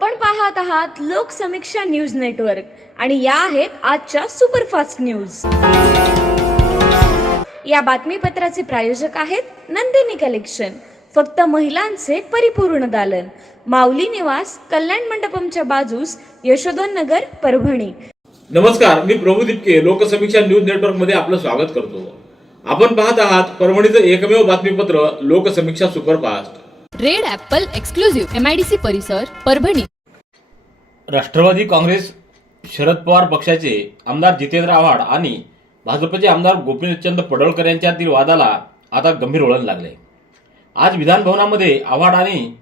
आपण पाहत आहात लोकसमीक्षा न्यूज नेटवर्क आणि या आहेत आजच्या सुपरफास्ट न्यूज। या बातमीपत्राचे प्रायोजक आहेत नंदिनी कलेक्शन, फक्त महिलांचे परिपूर्ण दालन, माऊली निवास, कल्याण मंडपमच्या बाजूस, यशोधन नगर, परभणी। नमस्कार, मी प्रभू दिपके लोकसमीक्षा न्यूज नेटवर्क मध्ये आपलं स्वागत करतो। आपण पाहत आहात परभणीचं एकमेव बातमीपत्र Loksamiksha superfast. Red Apple exclusive MIDC परिसर, परभणी। राष्ट्रवादी काँग्रेस शरद पवार पक्षाचे आमदार जितेंद्र आव्हाड आणि भाजपचे आमदार गोपीचंद पडळकर यांच्यातील वादाला आता गंभीर वळण लागले। आज विधान भवनामध्ये आव्हाड आणि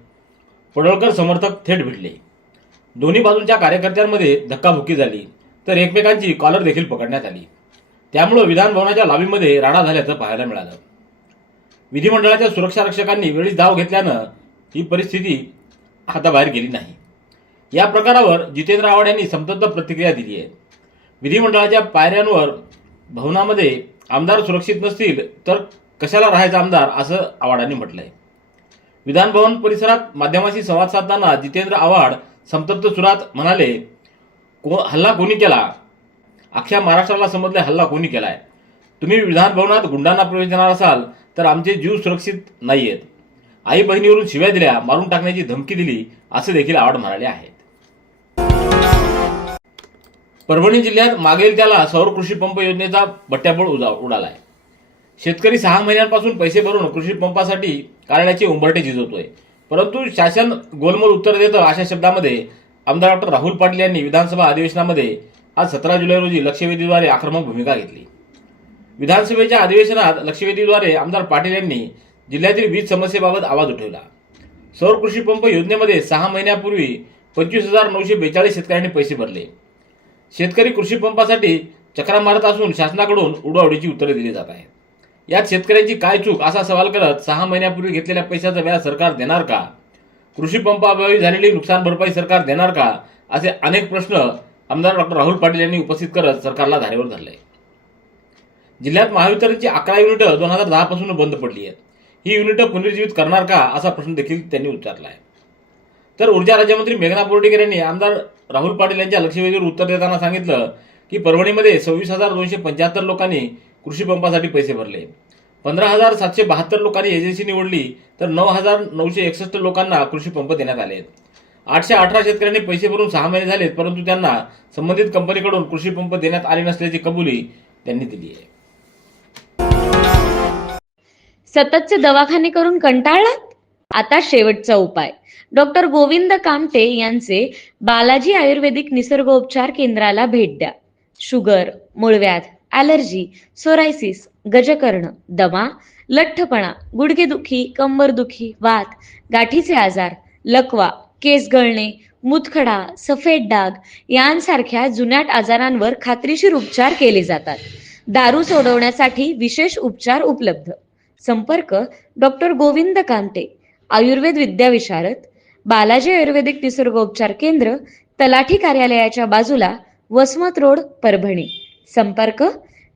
पडळकर समर्थक थेट भिडले। दोन्ही बाजूंच्या कार्यकर्त्यांमध्ये धक्काबुक्की झाली तर एकमेकांची कॉलर देखील पकडण्यात आली। त्यामुळे विधान भवनाच्या लॉबीमध्ये राडा झाल्याचं पाहायला मिळालं। विधिमंडळाच्या सुरक्षा रक्षकांनी वेळीच धाव घेतल्यानं ही परिस्थिती हाताबाहेर गेली नाही। या प्रकारावर जितेंद्र आव्हाड यांनी संतप्त प्रतिक्रिया दिली आहे। विधिमंडळाच्या पायऱ्यांवर भवनामध्ये आमदार सुरक्षित नसतील तर कशाला राहायचा आमदार, असं आव्हाडांनी म्हटलंय। विधान भवन परिसरात माध्यमांशी संवाद साधताना जितेंद्र आव्हाड संतप्त सुरात म्हणाले, हल्ला कोणी केला? अख्ख्या महाराष्ट्राला समजले हल्ला कोणी केलाय। तुम्ही विधान भवनात गुंडांना प्रवेश देणार असाल तर आमचे जीव सुरक्षित नाहीयेत। आई बहिणीवरून शिव्या दिल्या, मारून टाकण्याची धमकी दिली, असे देखील आव्हाड म्हणाले आहेत। परभणी जिल्ह्यात मागेल त्याला सौर कृषी पंप योजनेचा बट्ट्याबोळ उडालाय। शेतकरी 6 महिन्यांपासून पैसे भरून कृषी पंपासाठी कार्यालयाचे उंबरठे झिजवतोय, परंतु शासन गोलमोल उत्तर देतं, अशा शब्दामध्ये आमदार डॉ. राहुल पाटील यांनी विधानसभा अधिवेशनामध्ये आज 17 जुलै रोजी लक्षवेधीद्वारे आक्रमक भूमिका घेतली। विधानसभेच्या अधिवेशनात लक्षवेधीद्वारे आमदार पाटील यांनी जिल्ह्यातील वीज समस्येबाबत आवाज उठवला। सौर कृषी पंप योजनेमध्ये 6 महिन्यापूर्वी 25,942 शेतकऱ्यांनी पैसे भरले। शेतकरी कृषी पंपासाठी चक्रा मारत असून शासनाकडून उडवाउडीची उत्तरे दिली जात आहेत। यात शेतकऱ्यांची काय चूक, असा सवाल करत 6 महिन्यापूर्वी घेतलेल्या पैशाचं व्याज सरकार देणार का? कृषी पंपाअभावी झालेली नुकसान भरपाई सरकार देणार का? असे अनेक प्रश्न आमदार डॉ. राहुल पाटील यांनी उपस्थित करत सरकारला धारेवर धरले। जिल्ह्यात महावितरणची 11 युनिटं 2010 पासून बंद पडली आहेत। ही युनिटं पुनरुज्जीवित करणार का, असा प्रश्न देखील त्यांनी उच्चारला आहे। तर ऊर्जा राज्यमंत्री मेघना बोर्डीकर यांनी आमदार राहुल पाटील यांच्या लक्षवेधीवर उत्तर देताना सांगितलं की परभणीमध्ये 26,275 लोकांनी कृषी पंपासाठी पैसे भरले, 15,772 लोकांनी एजन्सी निवडली, तर 9,961 लोकांना कृषी पंप देण्यात आले। 818 शेतकऱ्यांनी पैसे भरून 6 महिने झालेत, परंतु त्यांना संबंधित कंपनीकडून कृषी पंप देण्यात आले नसल्याची कबुली त्यांनी दिली आहे। सततचे दवाखाने करून कंटाळलात? आता शेवटचा उपाय। डॉक्टर गोविंद कामटे यांचे बालाजी आयुर्वेदिक निसर्गोपचार केंद्राला भेट द्या। शुगर, मूळव्याध, ॲलर्जी, सोरायसिस, गजकर्ण, दमा, लठ्ठपणा, गुडघेदुखी, कंबरदुखी, वात, गाठीचे आजार, लकवा, केस गळणे, मुतखडा, सफेद डाग यांसारख्या जुनाट आजारांवर खात्रीशीर उपचार केले जातात। दारू सोडवण्यासाठी विशेष उपचार उपलब्ध। संपर्क डॉक्टर गोविंद कामटे, आयुर्वेद विद्याविशारद, बालाजी आयुर्वेदिक निसर्गोपचार केंद्र, तलाठी कार्यालयाच्या बाजूला, वसमत रोड, परभणी। संपर्क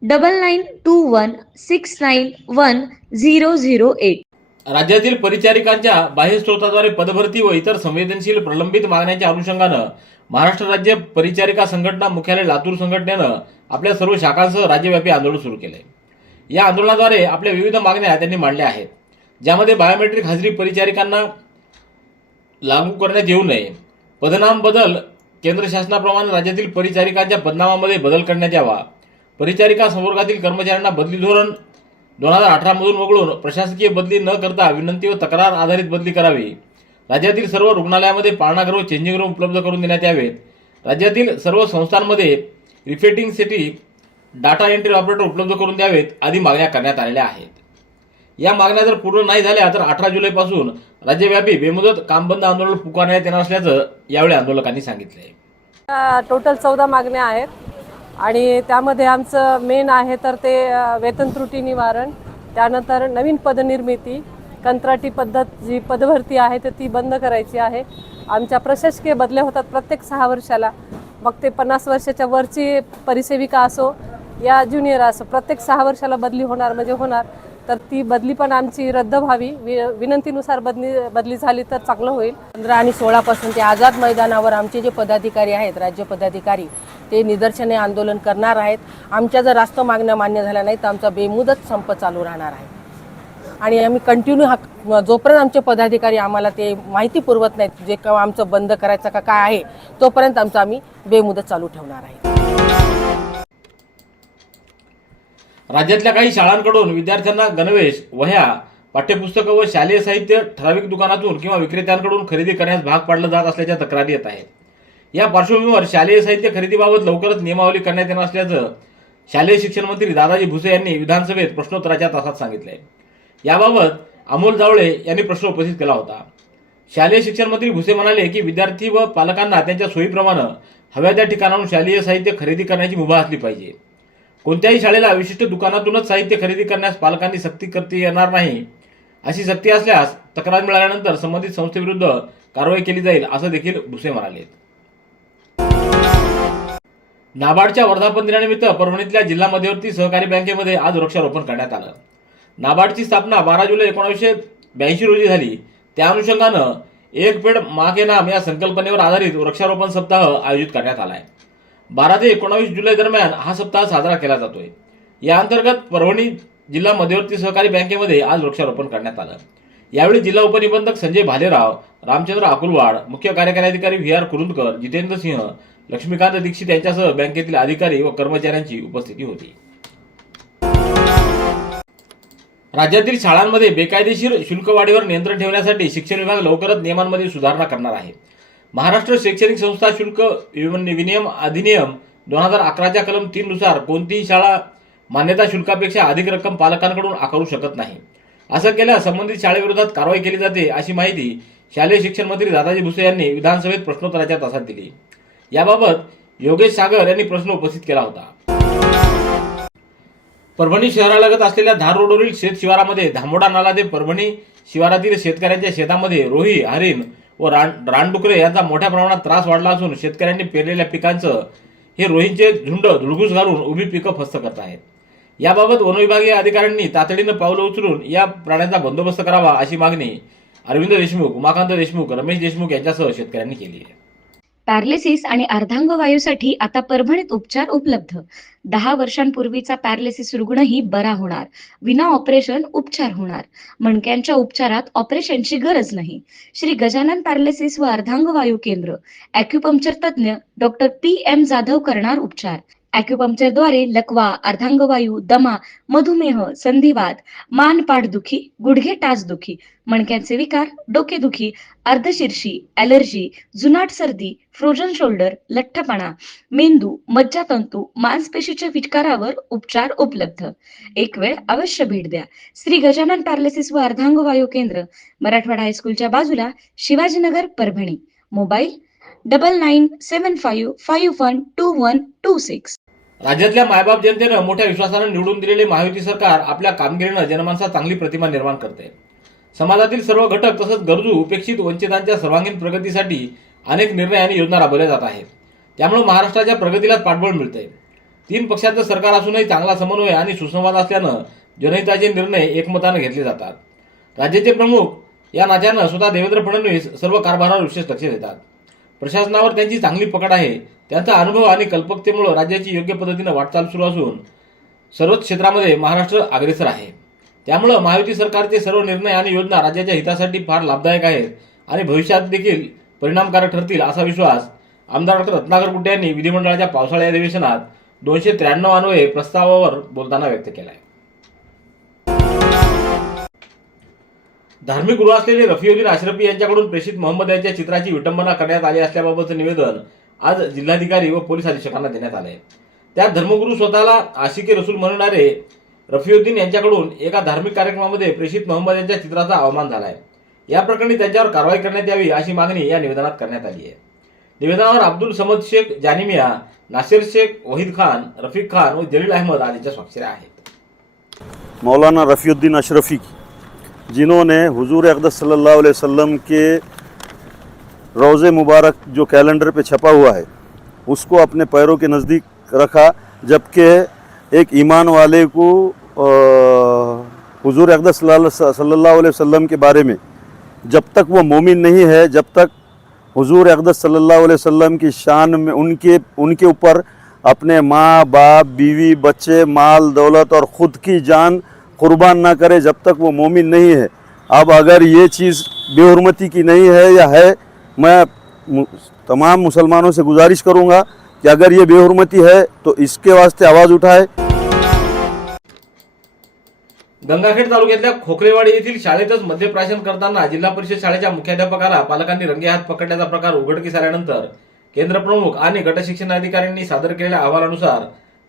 9921691008। राज्यातील परिचारिकांच्या बाह्य स्रोताद्वारे पदभरती व इतर संवेदनशील प्रलंबित मागण्यांच्या अनुषंगानं महाराष्ट्र राज्य परिचारिका संघटना मुख्यालय लातूर संघटनेनं आपल्या सर्व शाखांसह राज्यव्यापी आंदोलन सुरू केले। या आंदोलनाद्वारे आपल्या विविध मागण्या त्यांनी मांडल्या आहेत, ज्यामध्ये बायोमेट्रिक हजेरी परिचारिकांना लागू करण्यात येऊ नये, पदनाम बदल केंद्र शासनाप्रमाणे राज्यातील परिचारिकांच्या पदनामामध्ये बदल करण्यात यावा, परिचारिका संवर्गातील कर्मचाऱ्यांना बदली धोरण 2018 मधून वगळून प्रशासकीय बदली न करता विनंती व तक्रार आधारित बदली करावी, राज्यातील सर्व रुग्णालयामध्ये पाळणाघर व चेंजिंग रूम उपलब्ध करून देण्यात यावेत, राज्यातील सर्व संस्थांमध्ये रिफेटिंगसाठी डाटा एंट्री ऑपरेटर उपलब्ध करून द्यावेत, आदी मागण्या करण्यात आलेल्या आहेत। या मागण्या जर पूर्ण नाही झाल्या तर 18 जुलैपासून राज्यव्यापी बेमुदत काम बंद आंदोलन पुकारण्यात येणार असल्याचं यावेळी आंदोलकांनी सांगितलंय। टोटल 14 मागण्या आहेत आणि त्यामध्ये आमचं मेन आहे तर ते वेतन त्रुटी निवारण, त्यानंतर नवीन पदनिर्मिती, कंत्राटी पद्धत जी पदभरती आहे तर ती बंद करायची आहे। आमच्या प्रशासकीय बदल्या होतात प्रत्येक 6 वर्षाला, मग ते 50 वर्षाच्या वरची परिसेविका असो या ज्युनियर असो, प्रत्येक 6 वर्षाला बदली होणार म्हणजे होणार। तर ती बदली पण आमची रद्द व्हावी, विनंतीनुसार बदली झाली तर चांगलं होईल. 15 आणि 16 पासून ते आझाद मैदानावर आमचे जे पदाधिकारी आहेत, राज्य पदाधिकारी, ते निदर्शने आंदोलन करणार आहेत. आमच्या जर रास्त मागण्या मान्य झाल्या नाही तर आमचा बेमुदत संप चालू राहणार आहे. आणि आम्ही कंटिन्यू जोपर्यंत आमचे पदाधिकारी आम्हाला ते माहिती पुरवत नाहीत जे काम आमचं बंद करायचं का काय आहे, तोपर्यंत आम्ही बेमुदत चालू ठेवणार आहे. राज्यातल्या काही शाळांकडून विद्यार्थ्यांना गणवेश, वह्या, पाठ्यपुस्तकं व शालेय साहित्य ठराविक दुकानातून किंवा विक्रेत्यांकडून खरेदी करण्यास भाग पाडलं जात असल्याच्या तक्रारी येत आहेत. या पार्श्वभूमीवर शालेय साहित्य खरेदीबाबत लवकरच नियमावली करण्यात येणार असल्याचं शालेय शिक्षण मंत्री दादाजी भुसे यांनी विधानसभेत प्रश्नोत्तराच्या तासात सांगितलंय. याबाबत अमोल जावळे यांनी प्रश्न उपस्थित केला होता. शालेय शिक्षण मंत्री भुसे म्हणाले की विद्यार्थी व पालकांना त्यांच्या सोयीप्रमाणे हव्या त्या ठिकाणाहून शालेय साहित्य खरेदी करण्याची मुभा असली पाहिजे. कोणत्याही शाळेला विशिष्ट दुकानातूनच साहित्य खरेदी करण्यास पालकांनी सक्ती करता येणार नाही. अशी सक्ती असल्यास तक्रार मिळाल्यानंतर संबंधित संस्थेविरुद्ध कारवाई केली जाईल असं देखील भुसे म्हणाले. नाबार्डच्या वर्धापन दिनानिमित्त परभणीतल्या जिल्हा मध्यवर्ती सहकारी बँकेमध्ये आज वृक्षारोपण करण्यात आलं. नाबार्डची स्थापना 12 जुलै 1982 रोजी झाली. त्या अनुषंगानं एक पेड माँ के नाम या संकल्पनेवर आधारित वृक्षारोपण सप्ताह आयोजित करण्यात आलाय. 12 ते 19 जुलै दरम्यान हा सप्ताह साजरा केला जातोय. या अंतर्गत परभणी जिल्हा मध्यवर्ती सहकारी बँकेमध्ये आज वृक्षारोपण करण्यात आलं. यावेळी जिल्हा उपनिबंधक संजय भालेराव, रामचंद्र अकुलवाड, मुख्य कार्यकारी अधिकारी VR कुरुंदकर, जितेंद्र सिंह, लक्ष्मीकांत दीक्षित यांच्यासह बँकेतील अधिकारी व कर्मचाऱ्यांची उपस्थिती होती. राज्यातील शाळांमध्ये बेकायदेशीर शुल्कवाढीवर नियंत्रण ठेवण्यासाठी शिक्षण विभाग लवकरच नियमांमध्ये सुधारणा करणार आहे. महाराष्ट्र शैक्षणिक संस्था शुल्क विनियम अधिनियम 2011च्या कलम 3 नुसार कोणतीही शाळा मान्यता शुल्कापेक्षा अधिक रक्कम पालकांकडून आकारू शकत नाही. असं केल्यास संबंधित शाळेविरोधात कारवाई केली जाते अशी माहिती शालेय शिक्षण मंत्री दादाजी भुसे यांनी विधानसभेत प्रश्नोत्तराच्या तासात दिली. याबाबत योगेश सागर यांनी प्रश्न उपस्थित केला होता. परभणी शहरालगत असलेल्या धार रोडवरील शेत शिवारामध्ये धामोडा नाला ते परभणी शिवारातील शेतकऱ्यांच्या शेतामध्ये रोही, हरिण व रानडुकरे यांचा मोठ्या प्रमाणात त्रास वाढला असून शेतकऱ्यांनी पेरलेल्या पिकांचं हे रोहींचे झुंड धुडगूस घालून उभी पिकं फस्त करत आहेत. याबाबत वनविभागीय अधिकाऱ्यांनी तातडीनं पावलं उचलून या प्राण्यांचा बंदोबस्त करावा अशी मागणी अरविंद देशमुख, उमाकांत देशमुख, रमेश देशमुख यांच्यासह शेतकऱ्यांनी केली आहे. पॅरालिसिस आणि अर्धांगवायूसाठी आता परभणीत उपचार उपलब्ध. 10 वर्षांपूर्वीचा पॅरालिसिस रुग्णही बरा होणार. विना ऑपरेशन उपचार होणार. मणक्यांच्या उपचारात ऑपरेशनची गरज नाही. श्री गजानन पॅरालिसिस व अर्धांगवायू केंद्र. ॲक्युपंक्चर तज्ञ डॉक्टर PM जाधव करणार उपचार. ॲक्युपंक्चरद्वारे लकवा, अर्धांगवायू, दमा, मधुमेह, संधिवात, मान पाठदुखी, गुडघे टाचदुखी, मणक्यांचे विकार, डोकेदुखी, अर्धशीर्षी, ॲलर्जी, जुनाट सर्दी, फ्रोजन शोल्डर, लठ्ठपणा, मेंदू, मज्जातंतू, मांसपेशीच्या विकारावर उपचार उपलब्ध. एक वेळ अवश्य भेट द्या. श्री गजानन पॅरालिसिस व अर्धांगवायू केंद्र, मराठवाडा हायस्कूलच्या बाजूला, शिवाजीनगर, परभणी. मोबाईल 9975512126. राज्यातल्या मायबाप जनतेनं मोठ्या विश्वासानं निवडून दिलेले महायुती सरकार आपल्या कामगिरीनं जनमानसात चांगली प्रतिमा निर्माण करते. समाजातील सर्व घटक तसंच गरजू, उपेक्षित, वंचितांच्या सर्वांगीण प्रगतीसाठी अनेक निर्णय आणि योजना राबवल्या जात आहेत. त्यामुळे महाराष्ट्राच्या प्रगतीला पाठबळ मिळते. 3 पक्षांचं सरकार असूनही चांगला समन्वय आणि सुसंवाद असल्यानं जनहिताचे निर्णय एकमतानं घेतले जातात. राज्याचे प्रमुख या नात्यानं स्वतः देवेंद्र फडणवीस सर्व कारभारावर विशेष लक्ष देतात. प्रशासनावर त्यांची चांगली पकड आहे. त्यांचा अनुभव आणि कल्पकतेमुळे राज्याची योग्य पद्धतीनं वाटचाल सुरू असून सर्वच क्षेत्रामध्ये महाराष्ट्र अग्रेसर आहे. त्यामुळे महायुती सरकारचे सर्व निर्णय आणि योजना राज्याच्या हितासाठी फार लाभदायक आहेत आणि भविष्यात देखील परिणामकारक ठरतील असा विश्वास आमदार डॉ. रत्नाकर गुट्टे यांनी विधिमंडळाच्या पावसाळी अधिवेशनात 293 अन्वये प्रस्तावावर बोलताना व्यक्त केला आहे. धार्मिक गुरु असलेले रफिउद्दीन अशरफी यांच्याकडून प्रेषित मोहम्मद यांच्या चित्राची विटंबना करण्यात आली असल्याबाबतचं निवेदन आज जिल्हाधिकारी व पोलीस अधीक्षकांना देण्यात आले. त्यात धर्मगुरू स्वतःला आशिके रसूल म्हणणारे रफिउद्दीन यांच्याकडून एका धार्मिक कार्यक्रमामध्ये प्रेषित मोहम्मद यांच्या चित्राचा अवमान झालाय. या प्रकरणी त्यांच्यावर कारवाई करण्यात यावी अशी मागणी या निवेदनात करण्यात आली आहे. निवेदनावर अब्दुल समद शेख, जानिमिया, नासिर शेख, वहीद खान, रफीक खान व जलील अहमद आदींच्या स्वाक्षऱ्या आहेत. मौलाना रफीउद्दीन अशरफी जिन्होंने हुजूर अक़दस सल्लल्लाहु अलैहि वसल्लम के रोज़े मुबारक जो कैलेंडर पे छपा हुआ है उसको अपने पैरों के नज़दीक रखा, जबकि एक ईमान वाले को हुजूर अक़दस सल्लल्लाहु अलैहि वसल्लम के बारे में, जब तक वो मोमिन नहीं है, जब तक हुजूर अक़दस सल्लल्लाहु अलैहि वसल्लम की शान में उनके ऊपर अपने माँ बाप, बीवी, बच्चे, माल दौलत और ख़ुद की जान कुर्बान ना करे, जब तक वो मोमिन नहीं है। अब अगर ये चीज़ बेहुरमती की नहीं है या है, मैं तमाम मुसलमानों से गुजारिश करूँगा कि अगर ये बेहुरमती है तो इसके वास्ते आवाज़ उठाए। गंगाखेड तालुक्यातल्या खोकरेवाडी येथील शाळेतच मद्यप्राशन करताना जिल्हा परिषद शाळेच्या मुख्याध्यापकाला पालकांनी रंगेहात पकडल्याचा प्रकार उघडकीस आल्यानंतर केंद्र प्रमुख आणि गट शिक्षणाधिकाऱ्यांनी सादर केलेल्या अहवालानुसार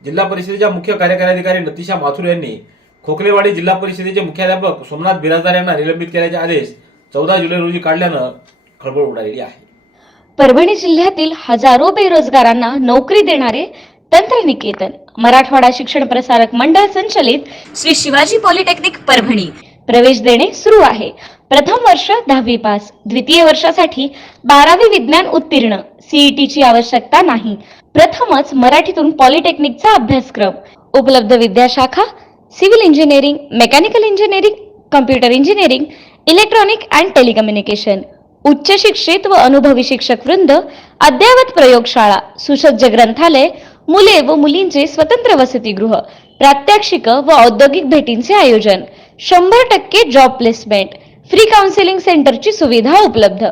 जिल्हा परिषदेच्या मुख्य कार्यकारी अधिकारी नतीशा माथुर यांनी खोकरेवाडी जिल्हा परिषदेचे मुख्याध्यापक सोमनाथ बिराजदार यांना निलंबित केल्याचे आदेश 14 जुलै रोजी काढल्यानं खळबळ उडालेली आहे. परभणी जिल्ह्यातील हजारो बेरोजगारांना नोकरी देणारे तंत्रनिकेतन मराठवाडा शिक्षण प्रसारक मंडळ संचलित श्री शिवाजी पॉलिटेक्निक परभणी प्रवेश देणे सुरू आहे. प्रथम वर्ष 10वी पास, द्वितीय वर्षासाठी 12वी विज्ञान उत्तीर्ण, सीईटीची आवश्यकता नाही. प्रथमच मराठीतून पॉलिटेक्निकचा अभ्यासक्रम उपलब्ध. विद्याशाखा civil engineering, mechanical engineering, computer engineering, electronic and telecommunication. उच्च शिक्षित व अनुभवी शिक्षक वृंद, अद्ययावत प्रयोगशाळा, सुसज्ज ग्रंथालय, मुले व मुलींचे स्वतंत्र वसतिगृह, प्रात्यक्षिक व औद्योगिक भेटींचे आयोजन, 100% जॉब प्लेसमेंट, फ्री काउन्सिलिंग सेंटरची सुविधा उपलब्ध.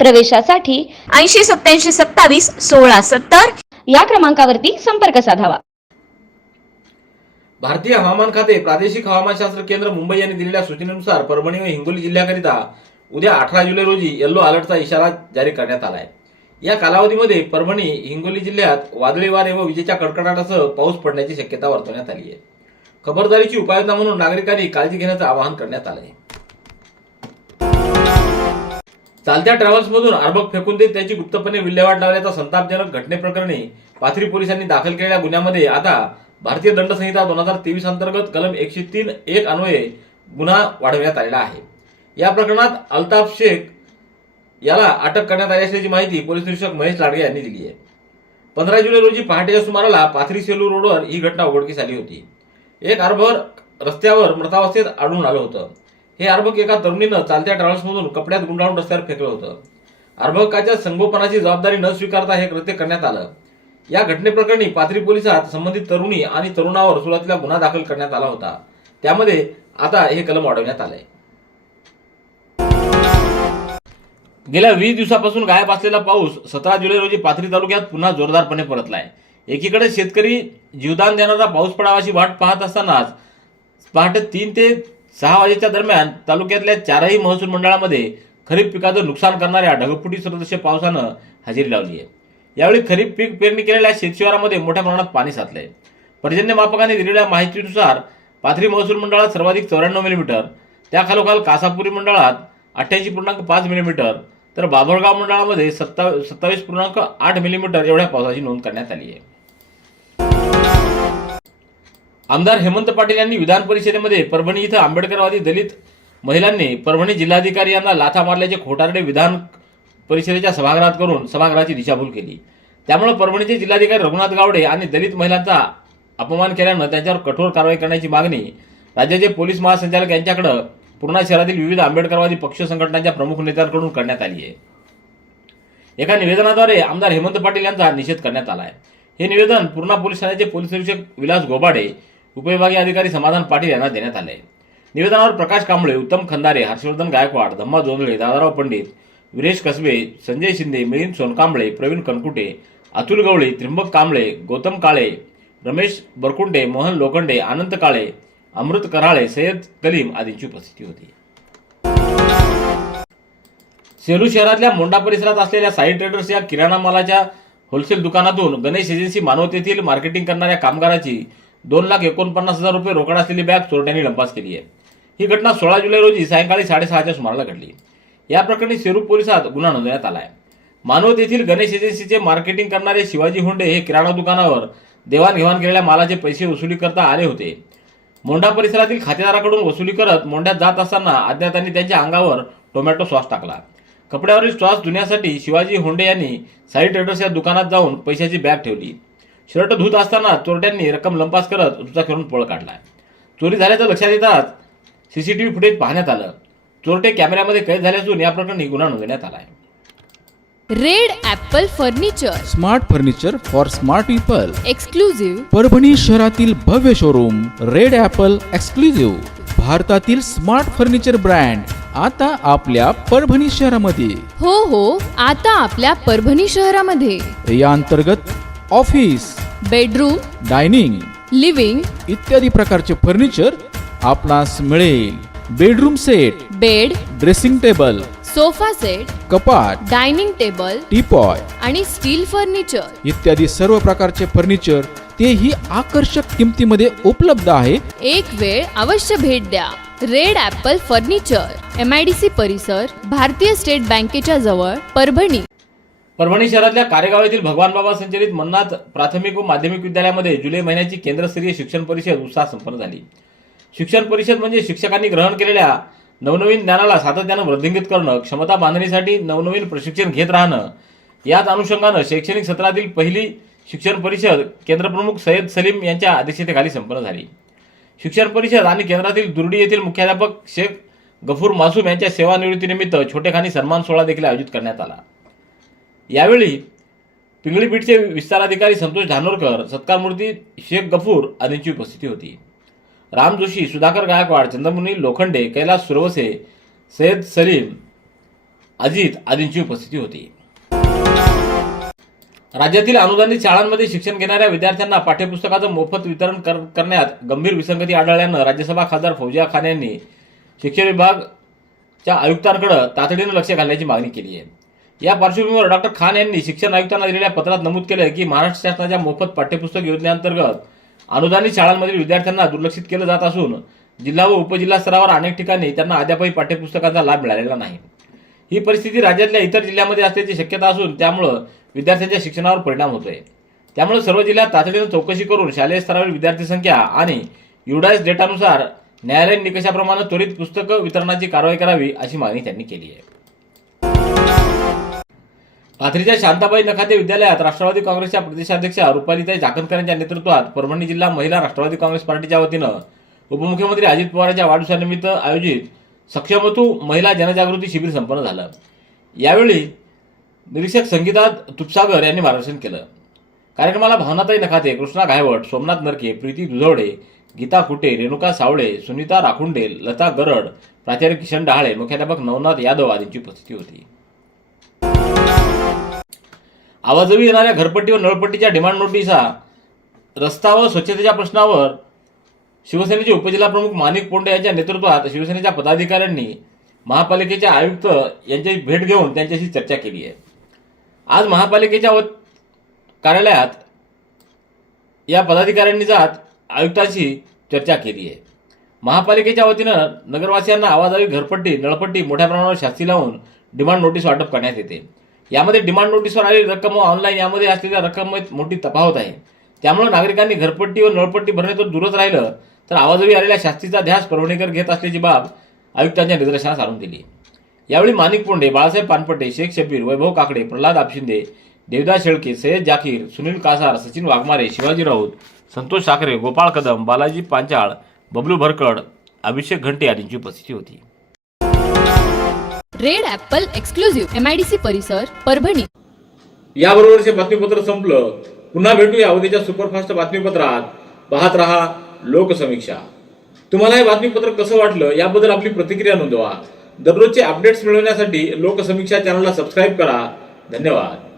प्रवेशासाठी 8087271670 या क्रमांकावरती संपर्क साधावा. भारतीय हवामान खाते प्रादेशिक हवामानशास्त्र केंद्र मुंबई यांनी दिलेल्या सूचनेनुसार परभणी व हिंगोली जिल्ह्याकरिता उद्या 18 जुलै रोजी येलो अलर्टचा इशारा जारी करण्यात आला आहे. या कालावधीमध्ये परभणी, हिंगोली जिल्ह्यात वादळी वारे व विजेच्या कडकडाटासह पाऊस पडण्याची शक्यता वर्तवण्यात आली आहे. खबरदारीची उपाययोजना म्हणून नागरिकांनी काळजी घेण्याचं आवाहन करण्यात आलं आहे. चालत्या ट्रॅव्हल्समधून अर्भक फेकून देत त्याची गुप्तपणे विल्हेवाट लावल्याच्या संतापजनक घटनेप्रकरणी पाथरी पोलिसांनी दाखल केलेल्या गुन्ह्यामध्ये आता भारतीय दंड संहिता 2023 अंतर्गत कलम 103(1) अन्वये गुन्हा वाढवण्यात आलेला आहे. या प्रकरणात अल्ताफ शेख याला अटक करण्यात आली असल्याची माहिती पोलीस निरीक्षक महेश लाडगे यांनी दिली आहे. 15 जुलै रोजी पहाटेच्या सुमाराला पाथरी सेलू रोडवर ही घटना उघडकीस आली होती. एक अर्भक रस्त्यावर मृतावस्थेत आढळून आलं होतं. हे अर्भक एका तरुणीनं चालत्या ट्रॅव्हल्समधून कपड्यात गुंडाळून रस्त्यावर फेकलं होतं. अर्भकाच्या संगोपनाची जबाबदारी न स्वीकारता हे कृत्य करण्यात आलं. या घटनेप्रकरणी पाथरी पोलिसात संबंधित तरुणी आणि तरुणावर सुरुवातीला गुन्हा दाखल करण्यात आला होता. त्यामध्ये आता हे कलम वाढवण्यात आलंय. गेल्या 20 दिवसापासून गायब असलेला पाऊस 17 जुलै रोजी पाथरी तालुक्यात पुन्हा जोरदारपणे परतलाय. एकीकडे शेतकरी जीवदान देणारा पाऊस पडावाची वाट पाहत असतानाच पहाटे 3 ते 6 वाजेच्या दरम्यान तालुक्यातल्या 4ही महसूल मंडळामध्ये खरीप पिकाचं नुकसान करणाऱ्या ढगफुटी सदृश्य पावसानं हजेरी लावली आहे. यावेळी खरीप पीक पेरणी केलेल्या शेतशिवारामध्ये मोठ्या प्रमाणात पाणी साचलंय. पर्जन्य मापकाने दिलेल्या माहितीनुसार पाथरी महसूल मंडळात सर्वाधिक 94 मिलीमीटर, त्याखालोखाल कासापुरी मंडळात 88.5 मिलीमीटर, तर बाभळगाव मंडळामध्ये 27.8 मिलीमीटर एवढ्या पावसाची नोंद करण्यात आली आहे. आमदार हेमंत पाटील यांनी विधान परिषदेमध्ये परभणी इथं आंबेडकरवादी दलित महिलांनी परभणी जिल्हाधिकारी यांना लाथा मारल्याचे खोटारडे विधान परिषदेच्या सभागृहात करून सभागृहाची दिशाभूल केली. त्यामुळे परभणीचे जिल्हाधिकारी रघुनाथ गावडे आणि दलित महिलांचा अपमान केल्यानं त्यांच्यावर कठोर कारवाई करण्याची मागणी राज्याचे पोलीस महासंचालक यांच्याकडे पूर्णा शहरातील विविध आंबेडकरवादी पक्ष संघटनांच्या प्रमुख नेत्यांकडून करण्यात आली आहे. एका निवेदनाद्वारे आमदार हेमंत पाटील यांचा निषेध करण्यात आला आहे. हे निवेदन पूर्णा पोलीस ठाण्याचे पोलीस निरीक्षक विलास गोबाडे, उपविभागीय अधिकारी समाधान पाटील यांना देण्यात आले. निवेदनावर प्रकाश कांबळे, उत्तम खंदारे, हर्षवर्धन गायकवाड, धम्मा जोंधळे, दादाराव पंडित, विरेश कसबे, संजय शिंदे, मिलिंद सोनकांबळे, प्रवीण कनकुटे, अतुल गवळे, त्रिंबक कांबळे, गौतम काळे, रमेश बरकुंटे, मोहन लोखंडे, आनंद काळे, अमृत कराळे, सय्यद कलीम आदींची उपस्थिती होती. सेलू शहरातल्या मोंडा परिसरात असलेल्या साई ट्रेडर्स या किराणा मालाच्या होलसेल दुकानातून गणेश एजन्सी मानवत येथील मार्केटिंग करणाऱ्या कामगाराची 2,49,000 रुपये रोकड असलेली बॅग चोरट्यांनी लंपास केली आहे. ही घटना 16 जुलै रोजी सायंकाळी 6:30च्या सुमाराला घडली. या प्रकरणी सेलू पोलिसात गुन्हा नोंदवण्यात आला आहे. मानवत येथील गणेश एजन्सीचे मार्केटिंग करणारे शिवाजी हुंडे हे किराणा दुकानावर देवाणघेवाण केलेल्या मालाचे पैसे वसुली करता आले होते. मोंढा परिसरातील खातेदाराकडून वसुली करत मोंढ्यात जात असताना अज्ञातांनी त्यांच्या अंगावर टोमॅटो सॉस टाकला. कपड्यावरील सॉस धुण्यासाठी शिवाजी हुंडे यांनी साई ट्रेडर्स या दुकानात जाऊन पैशाची बॅग ठेवली. शर्ट धुत असताना चोरट्यांनी रक्कम लंपास करत दुचाकीवरून पळ काढला. चोरी झाल्याचं लक्षात येताच सीसीटीव्ही फुटेज पाहण्यात आलं. चोरटे कॅमेऱ्यामध्ये कैद झाले असून या प्रकरणी गुन्हा नोंदवण्यात आला आहे. Red Apple furniture, smart furniture for smart people. Exclusive Parbhani शहरातील भव्य शोरूम रेड ॲपल एक्सक्लुझिव्ह, भारतातील स्मार्ट फर्निचर ब्रँड आता आपल्या परभणी शहरामध्ये. हो, आता आपल्या परभणी शहरामध्ये. या अंतर्गत ऑफिस, बेडरूम, डायनिंग, लिव्हिंग, इत्यादी प्रकारचे फर्निचर आपणास मिळेल. Bedroom set, bed, dressing table, sofa set, कपाट, डायनिंग टेबल टीपॉय आणि स्टील फर्निचर इत्यादी सर्व प्रकारचे फर्निचर तेही आकर्षक किमतीमध्ये उपलब्ध आहे. एक वेळ अवश्य भेट द्या. रेड ॲपल फर्निचर, MIDC परिसर, भारतीय स्टेट बँकेच्या जवळ, परभणी. परभणी शहरातल्या कारेगाव येथील भगवान बाबा संचलित मन्नाथ प्राथमिक व माध्यमिक विद्यालयामध्ये जुलै महिन्याची केंद्रस्तरीय शिक्षण परिषद उत्साहात संपन्न झाली. शिक्षण परिषद म्हणजे शिक्षकांनी ग्रहण केलेल्या नवनवीन ज्ञानाला सातत्यानं वृद्धिंगित करणं, क्षमता बांधणीसाठी नवनवीन प्रशिक्षण घेत राहणं. याच अनुषंगानं शैक्षणिक सत्रातील पहिली शिक्षण परिषद केंद्रप्रमुख सय्यद सलीम यांच्या अध्यक्षतेखाली संपन्न झाली. शिक्षण परिषद आणि केंद्रातील दुर्डी येथील मुख्याध्यापक शेख गफूर मासूम यांच्या सेवानिवृत्तीनिमित्त छोटेखानी सन्मान सोहळा देखील आयोजित करण्यात आला. यावेळी पिंगळी बीटचे विस्ताराधिकारी संतोष धानोरकर, सत्कारमूर्ती शेख गफूर आदींची उपस्थिती होती. राम जोशी, सुधाकर गायकवाड, चंद्रमुनी लोखंडे, कैलास सुरवसे, सय्यद सलीम, अजित आदींची उपस्थिती होती. राज्यातील अनुदानित शाळांमध्ये शिक्षण घेणाऱ्या विद्यार्थ्यांना पाठ्यपुस्तकाचं मोफत वितरण करण्यात गंभीर विसंगती आढळल्यानं राज्यसभा खासदार फौजिया खान यांनी शिक्षण विभागाच्या आयुक्तांकडे तातडीनं लक्ष घालण्याची मागणी केली आहे. या पार्श्वभूमीवर डॉक्टर खान यांनी शिक्षण आयुक्तांना दिलेल्या पत्रात नमूद केलं की महाराष्ट्र शासनाच्या मोफत पाठ्यपुस्तक योजनेअंतर्गत अनुदानित शाळांमधील विद्यार्थ्यांना दुर्लक्षित केलं जात असून जिल्हा व उपजिल्हा स्तरावर अनेक ठिकाणी त्यांना अद्यापही पाठ्यपुस्तकाचा लाभ मिळालेला नाही. ही परिस्थिती राज्यातल्या इतर जिल्ह्यामध्ये असल्याची शक्यता असून त्यामुळं विद्यार्थ्यांच्या शिक्षणावर परिणाम होतोय. त्यामुळे सर्व जिल्ह्यात तातडीनं चौकशी करून शालेय स्तरावरील विद्यार्थी संख्या आणि युडायस डेटानुसार न्यायालयीन निकषाप्रमाणे त्वरित पुस्तकं वितरणाची कारवाई करावी अशी मागणी त्यांनी केली आहे. पाथरीच्या शांताबाई नखाते विद्यालयात राष्ट्रवादी काँग्रेसच्या प्रदेशाध्यक्षा रुपालीताई जाकणकर यांच्या नेतृत्वात परभणी जिल्हा महिला राष्ट्रवादी काँग्रेस पार्टीच्या वतीनं उपमुख्यमंत्री अजित पवारांच्या वाढदिवसानिमित्त आयोजित सक्षमतू महिला जनजागृती शिबिर संपन्न झालं. यावेळी निरीक्षक संगीता तुपसागर यांनी मार्गदर्शन केलं. कार्यक्रमाला भावनाताई नखाते, कृष्णा घायवट, सोमनाथ नरके, प्रीती दुधवडे, गीता कुटे, रेणुका सावळे, सुनीता राखुंडे, लता गरड, प्राचार्य किशन डहाळे, मुख्याध्यापक नवनाथ यादव आदींची उपस्थिती होती. आवाजवी येणाऱ्या घरपट्टी व नळपट्टीच्या डिमांड नोटिसा, रस्ता व स्वच्छतेच्या प्रश्नावर शिवसेनेचे उपजिल्हाप्रमुख माणिक पोंडे यांच्या नेतृत्वात शिवसेनेच्या पदाधिकाऱ्यांनी महापालिकेच्या आयुक्त यांची भेट घेऊन त्यांच्याशी चर्चा केली आहे. आज महापालिकेच्या कार्यालयात या पदाधिकाऱ्यांनी जात आयुक्तांशी चर्चा केली आहे. महापालिकेच्या वतीनं नगरवासियांना आवाजावी घरपट्टी, नळपट्टी मोठ्या प्रमाणावर शास्ती लावून डिमांड नोटीस वाटप करण्यात येते. यामध्ये डिमांड नोटीसवर आलेली रक्कम व ऑनलाईन यामध्ये असलेल्या रक्कमेत मोठी तफावत आहे. त्यामुळे नागरिकांनी घरपट्टी व नळपट्टी भरणे तर दूरच राहिलं तर आवाजावी आलेल्या शास्तीचा ध्यास परभणीकर घेत असल्याची बाब आयुक्तांच्या निदर्शनास आणून दिली. यावेळी माणिक पोंडे, बाळासाहेब पानपटे, शेख शब्बीर, वैभव काकडे, प्रल्हाद आपशिंदे, देवदास शेळके, सय्यद जाकीर, सुनील कासार, सचिन वाघमारे, शिवाजी राऊत, संतोष साखरे, गोपाळ कदम, बालाजी पांचाळ, बबलू भरकड, अभिषेक घंटे आदींची उपस्थिती होती. रेड ॲपल एक्सक्लुझिव्ह, MIDC परिसर, परभणी. याबरोबरचे बातमीपत्र संपलं. पुन्हा भेटूया उद्याच्या सुपरफास्ट बातमीपत्रात. पाहत रहा लोकसमीक्षा. तुम्हाला हे बातमीपत्र कसं वाटलं याबद्दल आपली प्रतिक्रिया नोंदवा. दररोजचे अपडेट्स मिळवण्यासाठी लोकसमीक्षा चॅनलला सबस्क्राईब करा. धन्यवाद.